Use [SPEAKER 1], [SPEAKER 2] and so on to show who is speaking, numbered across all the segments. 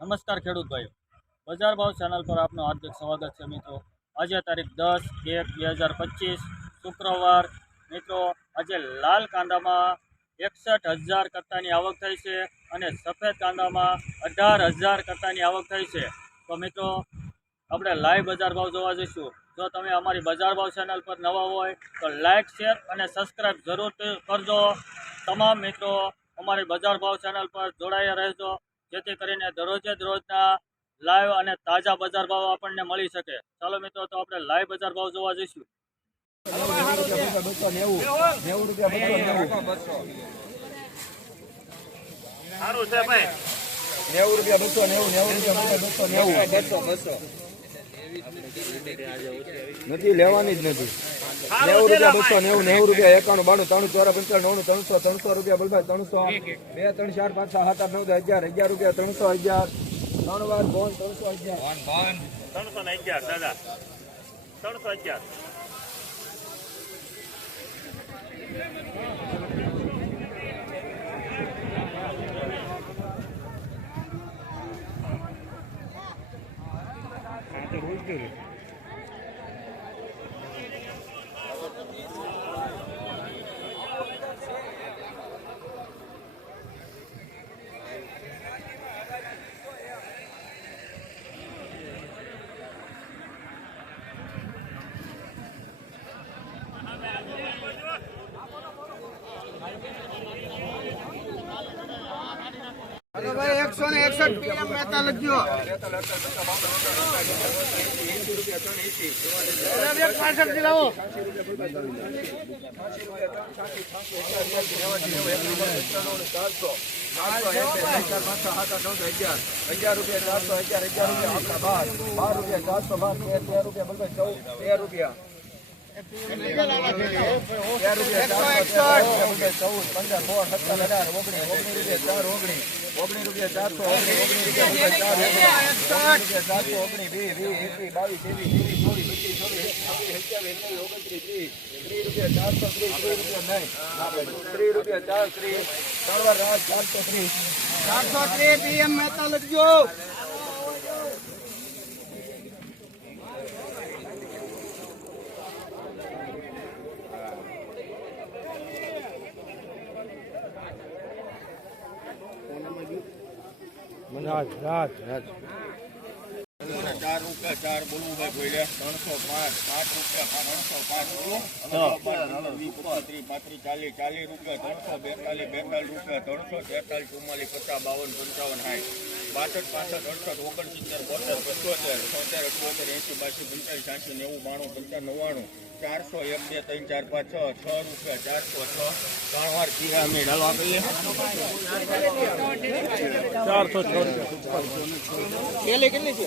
[SPEAKER 1] નમસ્કાર ખેડૂત ભાઈઓ. બજાર ભાવ ચેનલ પર આપનું હાર્દિક સ્વાગત છે મિત્રો. આજે તારીખ દસ એક બે હજાર પચીસ, શુક્રવાર. મિત્રો, આજે લાલ કાંદામાં એકસઠ હજાર કરતાની આવક થઈ છે અને સફેદ કાંદામાં અઢાર હજાર કરતાની આવક થઈ છે. તો મિત્રો, આપણે લાઈવ બજાર ભાવ જોવા જઈશું. જો તમે અમારી બજાર ભાવ ચેનલ પર નવા હોય, તો લાઇક શેર અને સબસ્ક્રાઈબ જરૂર કરજો. તમામ મિત્રો, અમારી બજાર ભાવ ચેનલ પર જોડાયા રહેજો. જેથી કરીને દરરોજે દરરોજના લાઈવ અને તાજા બજાર ભાવ આપણને મળી શકે. ચાલો મિત્રો તો આપણે લાઈવ બજાર ભાવ જોવા જઈશું.
[SPEAKER 2] નેવું રૂપિયા બસો નેવું નેવું રૂપિયા બસો નેવું બસો બસો નથી લેવાની જ નથી. નેવું રૂપિયા બસો નેવું નેવું રૂપિયા એકાણું બાણું ત્રણ ચોરા પંચાણું નવ્વાણું ત્રણસો ત્રણસો રૂપિયા બલભાઈ ત્રણસો. બે ત્રણ ચાર પાંચ છ સાત આઠ નવ અગિયાર અગિયાર રૂપિયા ત્રણસો અગિયાર. ત્રણ વાર બોન ત્રણસો અગિયાર.
[SPEAKER 1] ત્રણસો ને અગિયાર દાદા. ત્રણસો અગિયાર.
[SPEAKER 3] એકસો એકસઠ પીએમ મહેતા લખજો પાસઠ દિલાવો
[SPEAKER 2] અગિયાર રૂપિયા ચારસો અગિયાર અગિયાર રૂપિયા બાર બાર રૂપિયા ચારસો બાર તેર રૂપિયા બલભાઈ ચૌદ તેર રૂપિયા ચારસો ત્રીસ પીએમ મહેતા સોળ સત્તર અઢાર ઓગણીસ ઓગણીસ રૂપિયા ચાર ઓગણીસ ઓગણીસ રૂપિયા ચારસો ઓગણીસ ઓગણીસ રૂપિયા ચાર ઓગણીસ રૂપિયા ચારસો ઓગણીસ વીસ વીસ એકવીસ બાવીસ ત્રેવીસ ત્રેવીસ ચોવીસ પચીસ છવ્વીસ સત્યાવીસ અઠ્યાવીસ ઓગણત્રીસ ત્રીસ ત્રીસ રૂપિયા ચારસો ત્રીસ ત્રીસ રૂપિયા નહીં ત્રીસ રૂપિયા ચાર રૂપિયા ચાર બોલવું ભાઈ ભોડ્યા ત્રણસો પાંચ પાંચ રૂપિયા ત્રણસો પાંચ બોલો. પાંત્રીસ ચાલીસ ચાલીસ રૂપિયા ત્રણસો બેતાલીસ બેતાલીસ રૂપિયા ત્રણસો તેતાલીસ ચુમ્માલીસ પચાસ બાવન પંચાવન સાઠ. બાસઠ પાસઠ અડસઠ ઓગણસિત્તેર બોતેર પંચોતેર છોતેર અઠોતેર એંસી બાસી પંચાલીસ છ્યાસી નેવું બાણું પંચાવન નવ્વાણું. ચારસો એક બે ત્રણ ચાર પાંચ છ છ રૂપિયા ચારસો છ. ત્રણ વાર પિરામિડ હાલો કહીએ
[SPEAKER 1] ચારસો
[SPEAKER 3] પેલી કેટલી છે?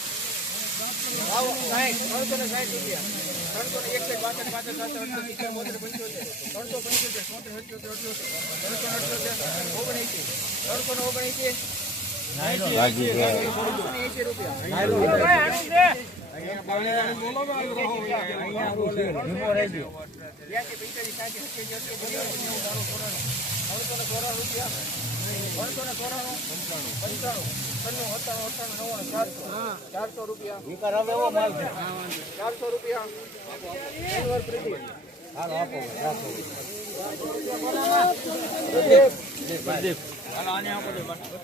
[SPEAKER 3] ત્રણસો ને સાઠ રૂપિયા. ત્રણસો ને એકસઠ બાસઠ સાસઠ અડસઠ સિત્તેર બોતેર પંચોતેર. ત્રણસો પંચોતેર સોતેર અઠ્યોતેર ત્રણસો ને અઠ્યોતેર ઓગણએંસી ત્રણસો ને ઓગણએંસી ત્રણસો ને એંસી રૂપિયા. ત્રણસો ને ચોરાણું ને પંચાણું છન્નું સત્તાણું અઠ્ઠાણું નવ્વાણું ચારસો ચારસો રૂપિયા. ચારસો રૂપિયા. અનવર પ્રીતિ.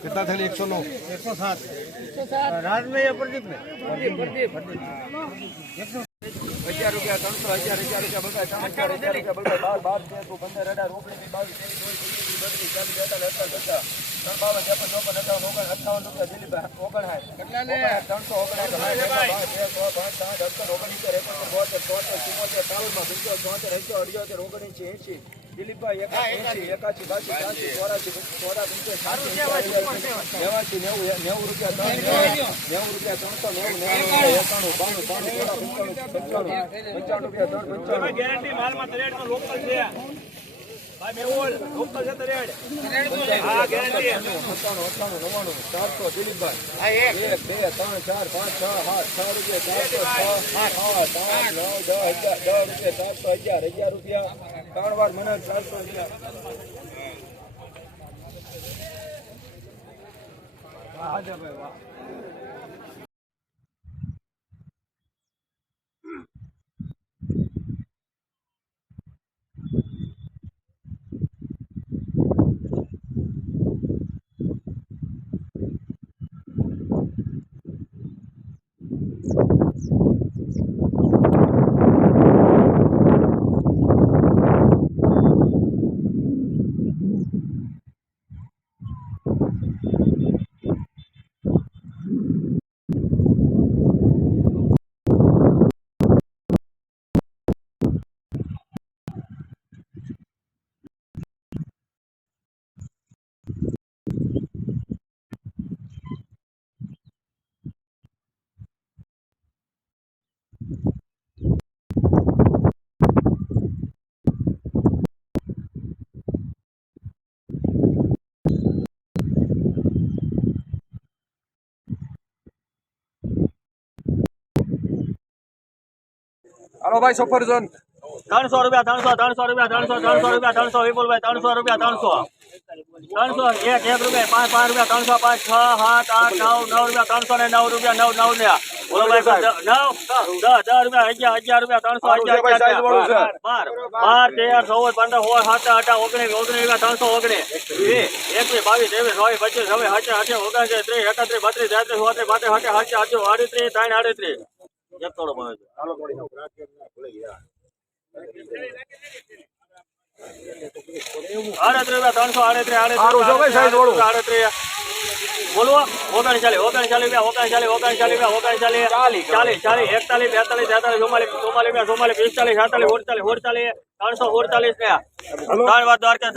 [SPEAKER 4] કેટલા થયેલી? એકસો નવ. એકસો સાત.
[SPEAKER 2] હજાર રૂપિયા ત્રણસો હજાર હજાર રૂપિયા બધા ત્રણ હજાર હજાર રૂપિયા બધા બાર બાર તેર પંદર અઢાર ઓગણીસ બાવીસ ત્રેવીસ ચોવીસ બત્રીસ ચાલીસ બેતાલીસ અડતાલીસ પચાસ ત્રણ બાવન ત્રેપન ચોપન અઠાવન ઓગણ અઠાવન રૂપિયા દિલીપ ઓગણસાઠ ત્રણસો ઓગણસાઠ તેર, સો, પાંચ સાત અડસઠ ઓગણીસેર એકોતેર બોતેર તોતેર ચુમ્મોતેર ચાલીસમાં પંચોતેર ચોતેર એંસી અડ્યોતેર ઓગણએંસી એંસી દિલીપભાઈ એકાસી એકાસી બાસી ત્રાસી ચોરાસી ચોરા નેવાસી નેવું નેવું રૂપિયા ત્રણ નેવું રૂપિયા ત્રણસો નેવું નેવું એકાણું. બાણું ત્રણ પંચાણું પંચાણું પંચાણું રૂપિયા ત્રણ પંચાણું.
[SPEAKER 1] ગેરંટી માલમાં તરેડ લોકલ છે. ભાઈ મેહુલ લોકલ છે તરેડ હા ગેરંટી
[SPEAKER 2] સત્તાણું અઠ્ઠાણું નવ્વાણું ચારસો દિલીપભાઈ. એક. બે ત્રણ ચાર પાંચ છ સાત છ રૂપિયા ચારસો છ આઠ નવ દસ હજાર દસ રૂપિયા ચારસો અગિયાર અગિયાર રૂપિયા. ત્રણ વાર મને ચારસો હજાર
[SPEAKER 4] હાલો ભાઈ સફરજન.
[SPEAKER 1] ત્રણસો રૂપિયા ત્રણસો ત્રણસો રૂપિયા ત્રણસો ત્રણસો રૂપિયા ત્રણસો વિપુલભાઈ ત્રણસો રૂપિયા ત્રણસો. ત્રણસો એક એક રૂપિયા પાંચ પાંચ રૂપિયા ત્રણસો પાંચ છ સાત આઠ નવ નવ રૂપિયા ત્રણસો ને નવ રૂપિયા નવ નવ ને. ત્રણસો ઓગણીસ એકવીસ બાવીસ ત્રેવીસ ત્રીસ એકત્રીસ બત્રીસ તેત્રીસ ચોત્રીસ પાંત્રીસ અઠ્યાવીસ અઠ્યાવીસ આડત્રીસ ત્રણ આડત્રીસ એક થોડો બને છે આડત્રીસ રૂપિયા ત્રણસો આડત્રીસ
[SPEAKER 4] સારું છે ભાઈ, સાઈઝ વાળું.
[SPEAKER 1] આડત્રીસ આડત્રીસ બોલો ઓગણચાલીસ ઓગણચાલીસ રૂપિયા ઓગણચાલીસ ઓગણચાલીસ રૂપિયા ઓગણચાલીસ ચાલીસ ચાલીસ એકતાલીસ બેતાલીસ તેતાલીસ ચુમ્માલીસ ચુમ્માલીસ રૂપિયા ચુમ્માલીસ પિસ્તાલીસ સાતાલીસ ઓડતાલીસ ઓડતાલીસ ત્રણસો ઓડતાલીસ ને ત્રણ વાર દ્વારકા